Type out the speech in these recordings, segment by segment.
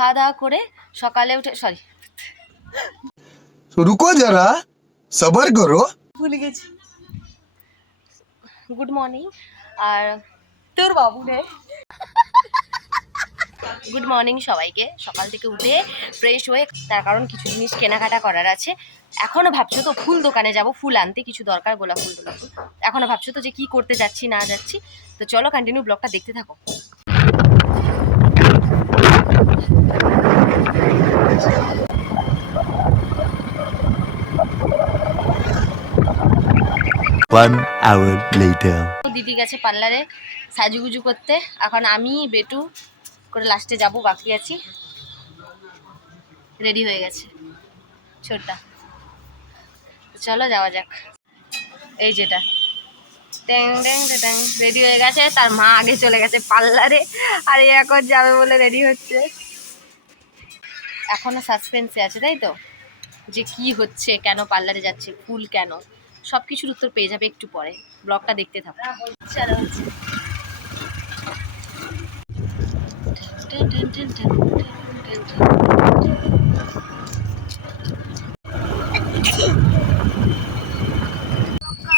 খাওয়া দাওয়া করে সকালে উঠে रुको जरा सबर करो ভুলে গেছি। Good morning. আর তোর বাবু রে গুড মর্নিং সবাইকে। সকাল থেকে উঠে ফ্রেশ হয়ে, তার কারণ কিছু জিনিস কেনাকাটা করার আছে। এখনও ভাবছো তো ফুল দোকানে যাব, ফুল আনতে কিছু দরকার, গোলাপ ফুল গোলাপ ফুল। এখনও ভাবছো তো যে কি করতে যাচ্ছি না যাচ্ছি, তো চলো কন্টিনিউ ব্লগটা দেখতে থাকো। দিদি গেছে পার্লারে সাজুগুজু করতে, এখন আমি বেটু করে লাস্টে যাব, বাকি আছি। রেডি হয়ে গেছে ছোটটা, চলো যাওয়া যাক। এই যেটা ট্যাং ট্যাং ট্যাং রেডি হয়ে গেছে, তার মা আগে চলে গেছে পার্লারে, আর এ এখন যাবে বলে রেডি হচ্ছে। এখনো সাসপেন্সে আছে তাই তো, যে কি হচ্ছে, কেন পার্লারে যাচ্ছে, ফুল কেন, সব কিছুর উত্তর পেয়ে যাবে একটু পরে। ব্লগটা দেখতে থাকো। চলো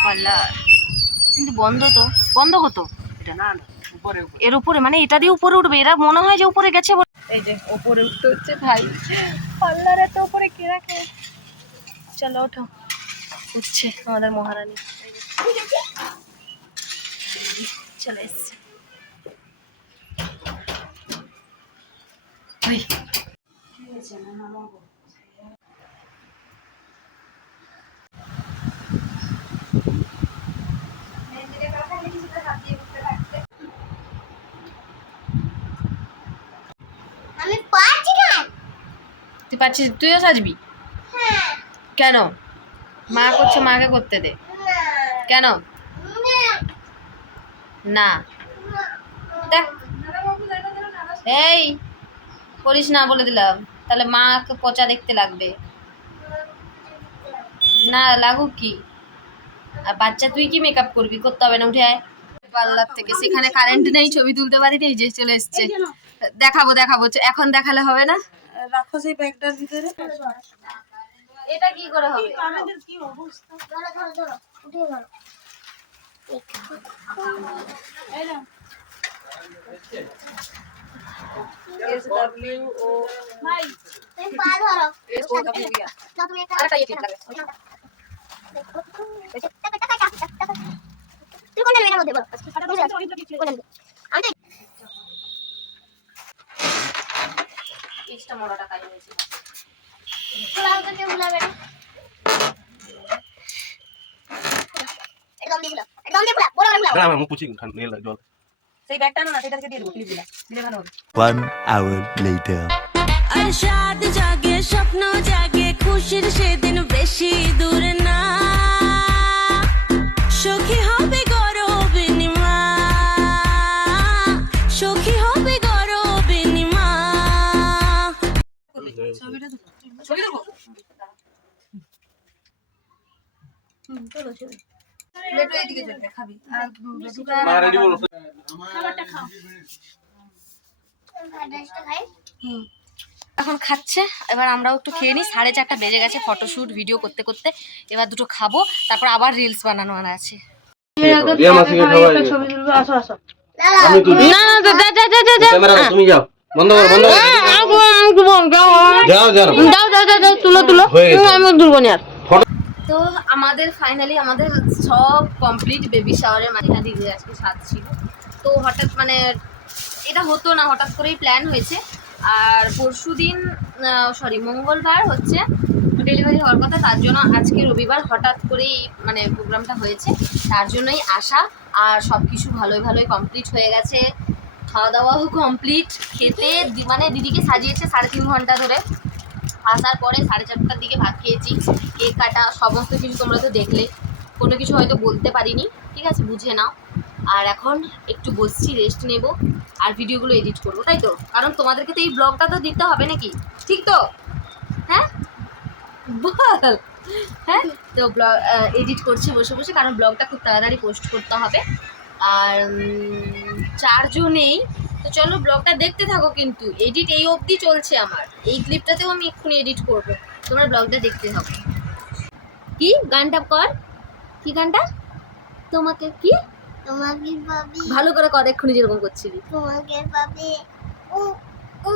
পার্লার কিন্তু বন্ধ, তো বন্ধ হতো এটা না, এর উপরে মানে এটা দিয়ে উপরে উঠবে, এরা মনে হয় যে উপরে গেছে। এই যে উপরে উঠতে হচ্ছে ভাই, পার্লারে তো উপরে কে রাখে। চলো ওঠো, উঠছে আমাদের মহারানী, চলে এসছে। তুই পারছিস, তুইও সাজবি? কেন? মা করছে, মাকে করতে দে। কেন না? দেখ এই করিস না বলে দিলাম, তাহলে মাকে পচা দেখতে লাগবে না, লাগুক কি। আর বাচ্চা তুই কি মেকআপ করবি? করতে হবে না, উঠে আয় পার্লার থেকে। সেখানে কারেন্ট নেই, ছবি তুলতে পারিনি, এই যে চলে এসছে। দেখাবো দেখাবো, এখন দেখালে হবে না, রাখো সেই ব্যাগটার ভিতরে। এটা কি করে হবে? কারেন্টের কি অবস্থা, ধরো ধরো ধরো, উঠিয়ে ধরো। এই না SWO ভাই, তুমি পা ধরো, না তুমি একটা আরেকটা ঠিক লাগে। তুই কোনটা নেবে? এর মধ্যে বলো, আমি এক্সট্রা মোড়াটা কাজ হয়েছে। খোলা হতে উলাবে না, একদম দিগুলা, একদম দিগুলা, বড় বড় গুলা। আমি মুখ পুছি নিয়ে লাগ জল। সেই ব্যাগটা না, সেটাকে দিয়ে দেবো, ক্লিপ দিলা দিলে ভালো হবে। 1 hour later. আরশাদ জাগে, স্বপ্ন জাগে, খুশির সেদিন বেশি দূর না, সখী হবে গরবিনীমা, সখী হবে গরবিনীমা। ছবিটা তো ছবি দেবো। চলো চলো, বেটু এইদিকে চলে খাবি, আর বেটুটা মা রেডি বলো। খাবারটা খাও। এখন খাচ্ছে, এবার আমরাও একটু খেয়ে নিই। 4:30 বেজে গেছে, ফটোশুট ভিডিও করতে করতে। এবার দুটো খাবো, তারপর আবার রিলস বানানো আছে। তুমি যাও, বন্ধ করো, বন্ধ যাও যাও যাও, তুলো তুলো, আমি তুলবো না। তো আমাদের ফাইনালি আমাদের সব কমপ্লিট। বেবি শাওয়ারের মানে দিদি আজকে সাথ ছিল, তো হঠাৎ মানে এটা হতো না, হঠাৎ করেই প্ল্যান হয়েছে। আর পরশুদিন মঙ্গলবার হচ্ছে ডেলিভারি হওয়ার কথা, তার জন্য আজকে রবিবার হঠাৎ করেই মানে প্রোগ্রামটা হয়েছে, তার জন্যই আসা। আর সব কিছু ভালোই ভালোই কমপ্লিট হয়ে গেছে, খাওয়া দাওয়াও কমপ্লিট। খেতে মানে দিদিকে সাজিয়েছে 3.5 ঘন্টা ধরে। আসার পরে 4:30টার দিকে ভাত খেয়েছি, কেক কাটা সমস্ত কিছু তোমরা তো দেখলে। কোনো কিছু হয়তো বলতে পারিনি, ঠিক আছে, বুঝে নাও। আর এখন একটু বসছি, রেস্ট নেব, আর ভিডিওগুলো এডিট করবো, তাই তো? কারণ তোমাদেরকে তো এই ব্লগটা তো দিতে হবে নাকি, ঠিক তো? হ্যাঁ বল, হ্যাঁ। তো ব্লগ এডিট করছি বসে বসে, কারণ ব্লগটা খুব তাড়াতাড়ি পোস্ট করতে হবে। আর চার্জও নেই, তো চলো ব্লগটা দেখতে থাকো, কিন্তু এডিট এই অবধি চলছে আমার, এই ক্লিপটাতেও আমি এক্ষুনি এডিট করব, তোমরা ব্লগটা দেখতে থাকো। কি গানটা কর, কি গানটা? তোমাকে কি তোমাকে পাবে, ভালো করে কর, এক্ষুনি যেরকম করছিলি। তোমাকে পাবে, ও ও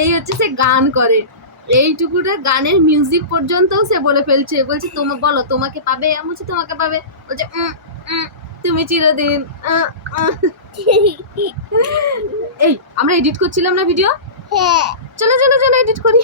এই হচ্ছে সে গান করে, এইটুকুটা গানের মিউজিক পর্যন্ত সে বলে ফেলছে, বলছে তোমার বলো তোমাকে পাবে, আমি বলছি তোমাকে পাবে, বলছে তুমি চিরদিন এই আমরা এডিট করছিলাম না ভিডিও, হ্যাঁ চলো চলো চলো এডিট করি।